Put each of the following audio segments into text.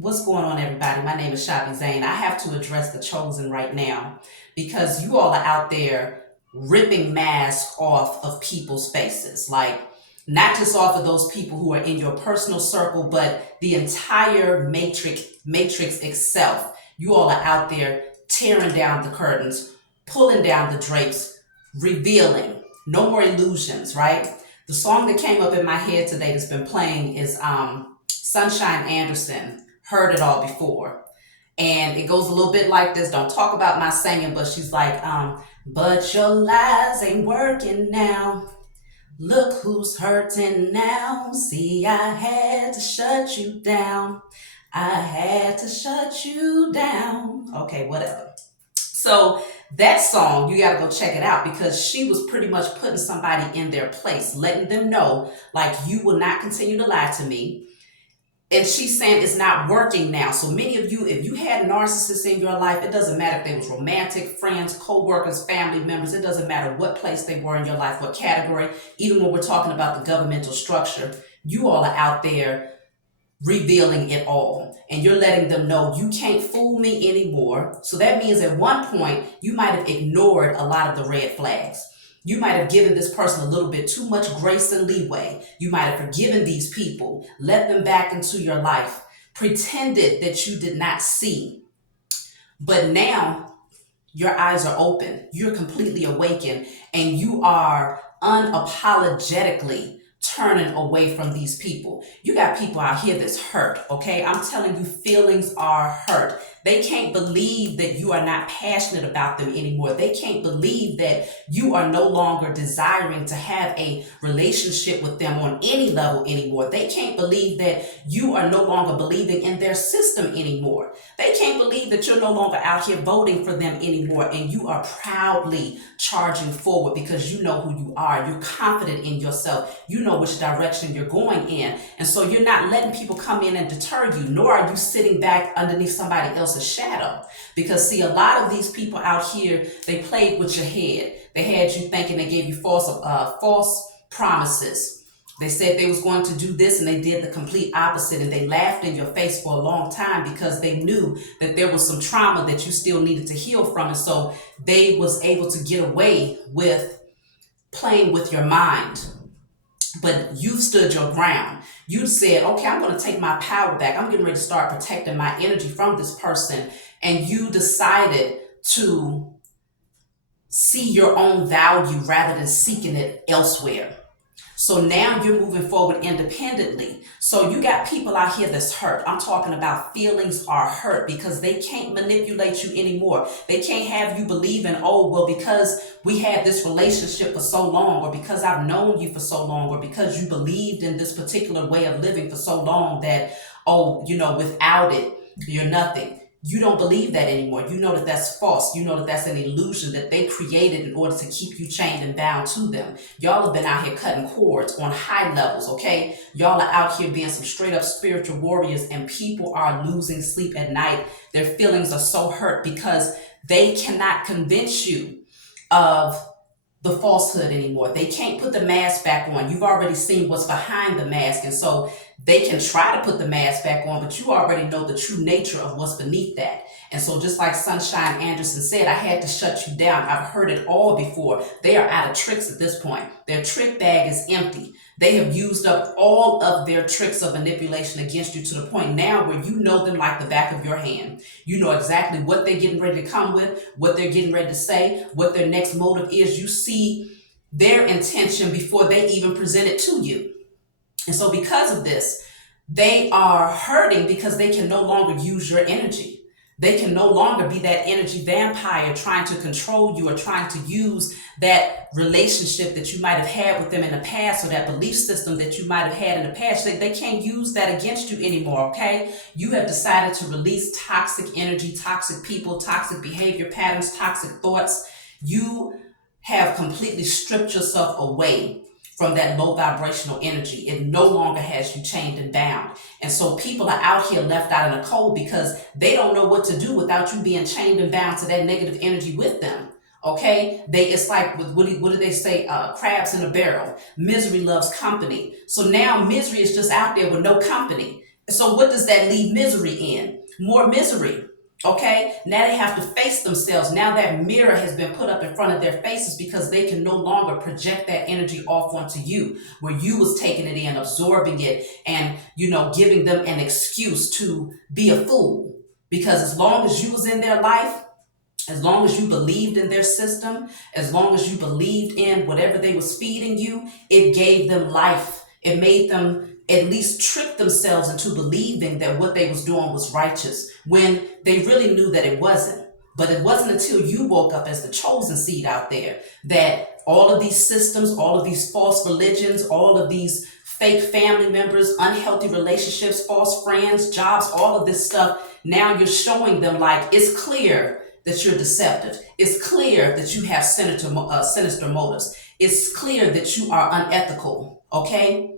What's going on, everybody? My name is Shavi Zane. I have to address the chosen right now because you all are out there ripping masks off of people's faces. Like, not just off of those people who are in your personal circle, but the entire matrix itself. You all are out there tearing down the curtains, pulling down the drapes, revealing. No more illusions, right? The song that came up in my head today that's been playing is Sunshine Anderson, Heard It All Before. And it goes a little bit like this. Don't talk about my singing, but she's like, but your lies ain't working now. Look who's hurting now. See, I had to shut you down. I had to shut you down. Okay, whatever. So that song, you got to go check it out because she was pretty much putting somebody in their place, letting them know, like, you will not continue to lie to me. And she's saying it's not working now. So many of you, if you had narcissists in your life, it doesn't matter if they was romantic, friends, co-workers, family members, it doesn't matter what place they were in your life, what category, even when we're talking about the governmental structure, you all are out there revealing it all. And you're letting them know you can't fool me anymore. So that means at one point, you might have ignored a lot of the red flags. You might have given this person a little bit too much grace and leeway. You might have forgiven these people, let them back into your life, pretended that you did not see. But now your eyes are open, you're completely awakened, and you are unapologetically turning away from these people. You got people out here that's hurt, okay? I'm telling you, feelings are hurt. They can't believe that you are not passionate about them anymore. They can't believe that you are no longer desiring to have a relationship with them on any level anymore. They can't believe that you are no longer believing in their system anymore. They can't believe that you're no longer out here voting for them anymore, and you are proudly charging forward because you know who you are. You're confident in yourself. You know which direction you're going in. And so you're not letting people come in and deter you, nor are you sitting back underneath somebody else's shadow. Because see, a lot of these people out here, they played with your head. They had you thinking, they gave you false promises. They said they was going to do this and they did the complete opposite, and they laughed in your face for a long time because they knew that there was some trauma that you still needed to heal from. And so they was able to get away with playing with your mind. But you stood your ground. You said, okay, I'm going to take my power back. I'm getting ready to start protecting my energy from this person. And you decided to see your own value rather than seeking it elsewhere. So now you're moving forward independently. So you got people out here that's hurt. I'm talking about feelings are hurt because they can't manipulate you anymore. They can't have you believing, oh, well, because we had this relationship for so long, or because I've known you for so long, or because you believed in this particular way of living for so long that, oh, without it, you're nothing. You don't believe that anymore. You know that that's false. You know that that's an illusion that they created in order to keep you chained and bound to them. Y'all have been out here cutting cords on high levels, okay? Y'all are out here being some straight up spiritual warriors, and people are losing sleep at night. Their feelings are so hurt because they cannot convince you of the falsehood anymore. They can't put the mask back on. You've already seen what's behind the mask. And so they can try to put the mask back on, but you already know the true nature of what's beneath that. And so just like Sunshine Anderson said, I had to shut you down. I've heard it all before. They are out of tricks at this point. Their trick bag is empty. They have used up all of their tricks of manipulation against you to the point now where you know them like the back of your hand. You know exactly what they're getting ready to come with, what they're getting ready to say, what their next motive is. You see their intention before they even present it to you. And so because of this, they are hurting because they can no longer use your energy. They can no longer be that energy vampire trying to control you or trying to use that relationship that you might have had with them in the past, or that belief system that you might have had in the past. They can't use that against you anymore, okay? You have decided to release toxic energy, toxic people, toxic behavior patterns, toxic thoughts. You have completely stripped yourself away from that low vibrational energy. It no longer has you chained and bound. And so people are out here left out in the cold because they don't know what to do without you being chained and bound to that negative energy with them. Okay, it's like with what do they say? Crabs in a barrel. Misery loves company. So now misery is just out there with no company. So what does that leave misery in? More misery. Okay, now they have to face themselves. Now that mirror has been put up in front of their faces because they can no longer project that energy off onto you, where you was taking it in, absorbing it, and giving them an excuse to be a fool. Because as long as you was in their life, as long as you believed in their system, as long as you believed in whatever they was feeding you, it gave them life. It made them at least trick themselves into believing that what they was doing was righteous when they really knew that it wasn't. But it wasn't until you woke up as the chosen seed out there that all of these systems, all of these false religions, all of these fake family members, unhealthy relationships, false friends, jobs, all of this stuff, now you're showing them like it's clear that you're deceptive. It's clear that you have sinister motives. It's clear that you are unethical, okay?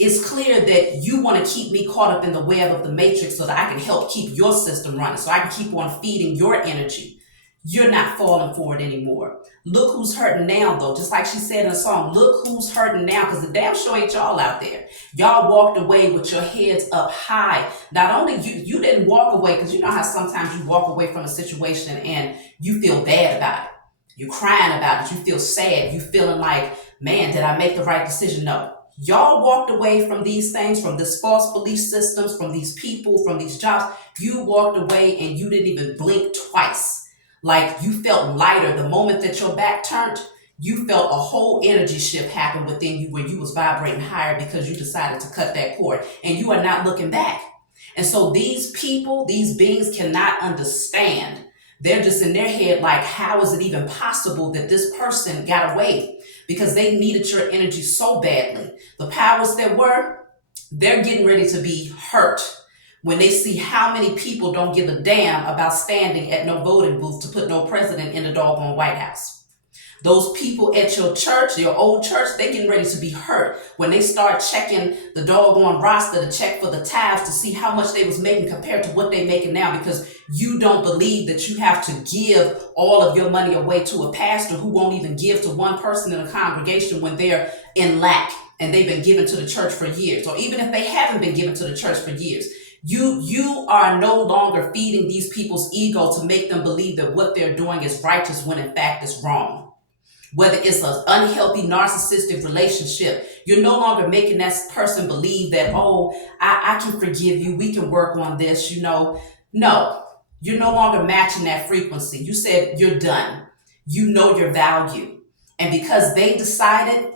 It's clear that you want to keep me caught up in the web of the matrix so that I can help keep your system running, so I can keep on feeding your energy. You're not falling for it anymore. Look who's hurting now, though. Just like she said in the song, look who's hurting now, because the damn sure ain't y'all out there. Y'all walked away with your heads up high. Not only you didn't walk away, because you know how sometimes you walk away from a situation and you feel bad about it. You're crying about it. You feel sad. You feeling like, man, did I make the right decision? No. Y'all walked away from these things, from this false belief systems, from these people, from these jobs. You walked away and you didn't even blink twice. Like you felt lighter the moment that your back turned. You felt a whole energy shift happen within you where you was vibrating higher because you decided to cut that cord, and you are not looking back. And so these people, these beings cannot understand. They're just in their head like, how is it even possible that this person got away? Because they needed your energy so badly. The powers that were, they're getting ready to be hurt when they see how many people don't give a damn about standing at no voting booth to put no president in the doggone White House. Those people at your church, your old church, they getting ready to be hurt when they start checking the doggone roster to check for the tithes to see how much they was making compared to what they making now, because you don't believe that you have to give all of your money away to a pastor who won't even give to one person in a congregation when they're in lack and they've been given to the church for years, or even if they haven't been given to the church for years. You are no longer feeding these people's ego to make them believe that what they're doing is righteous when in fact it's wrong. Whether it's an unhealthy narcissistic relationship, you're no longer making that person believe that, oh, I can forgive you. We can work on this, No, you're no longer matching that frequency. You said you're done. You know your value. And because they decided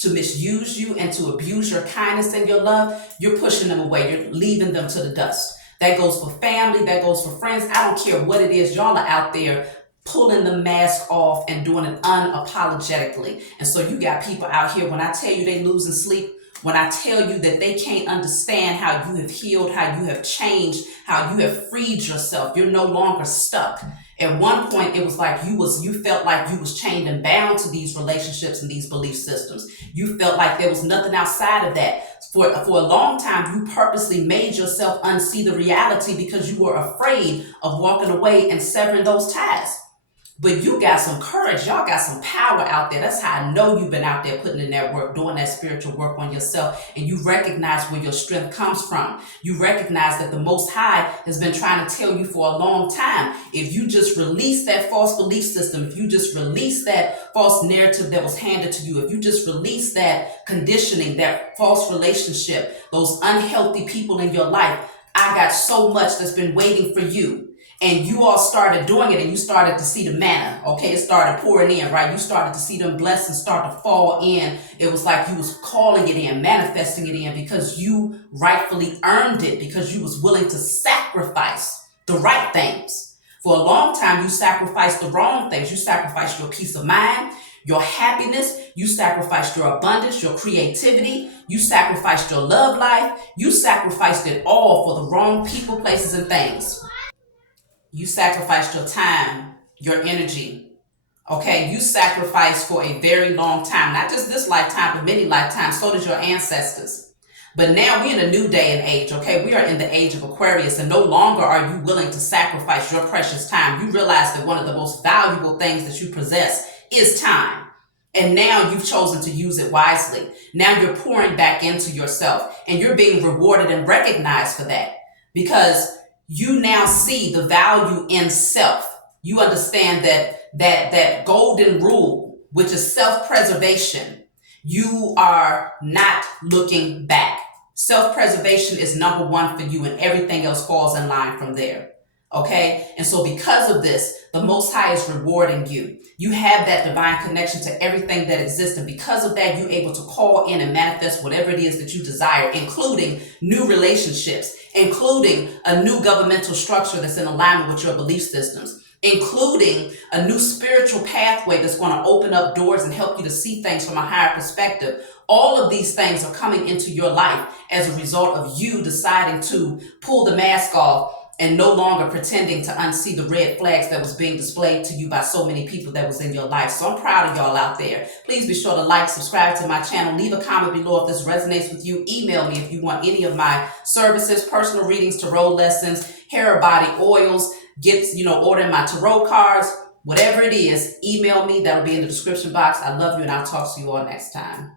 to misuse you and to abuse your kindness and your love, you're pushing them away. You're leaving them to the dust. That goes for family. That goes for friends. I don't care what it is. Y'all are out there pulling the mask off and doing it unapologetically. And so you got people out here, when I tell you they losing sleep, when I tell you that they can't understand how you have healed, how you have changed, how you have freed yourself, you're no longer stuck. At one point, it was like you felt like you was chained and bound to these relationships and these belief systems. You felt like there was nothing outside of that. For a long time, you purposely made yourself unsee the reality because you were afraid of walking away and severing those ties. But you got some courage. Y'all got some power out there. That's how I know you've been out there putting in that work, doing that spiritual work on yourself. And you recognize where your strength comes from. You recognize that the Most High has been trying to tell you for a long time. If you just release that false belief system, if you just release that false narrative that was handed to you, if you just release that conditioning, that false relationship, those unhealthy people in your life, I got so much that's been waiting for you. And you all started doing it and you started to see the manna, okay? It started pouring in, right? You started to see them blessings start to fall in. It was like you was calling it in, manifesting it in, because you rightfully earned it, because you was willing to sacrifice the right things. For a long time, you sacrificed the wrong things. You sacrificed your peace of mind, your happiness. You sacrificed your abundance, your creativity. You sacrificed your love life. You sacrificed it all for the wrong people, places, and things. You sacrificed your time, your energy. Okay, you sacrificed for a very long time, not just this lifetime, but many lifetimes. So did your ancestors. But now we're in a new day and age, okay? We are in the age of Aquarius, and no longer are you willing to sacrifice your precious time. You realize that one of the most valuable things that you possess is time. And now you've chosen to use it wisely. Now you're pouring back into yourself and you're being rewarded and recognized for that because you now see the value in self. You understand that golden rule, which is self-preservation. You are not looking back. Self-preservation is number one for you and everything else falls in line from there. Okay? And so because of this, the Most High is rewarding you. You have that divine connection to everything that exists. And because of that, you're able to call in and manifest whatever it is that you desire, including new relationships, including a new governmental structure that's in alignment with your belief systems, including a new spiritual pathway that's going to open up doors and help you to see things from a higher perspective. All of these things are coming into your life as a result of you deciding to pull the mask off and no longer pretending to unsee the red flags that was being displayed to you by so many people that was in your life. So I'm proud of y'all out there. Please be sure to like, subscribe to my channel, leave a comment below if this resonates with you. Email me if you want any of my services, personal readings, tarot lessons, hair or body oils, ordering my tarot cards, whatever it is, email me. That'll be in the description box. I love you and I'll talk to you all next time.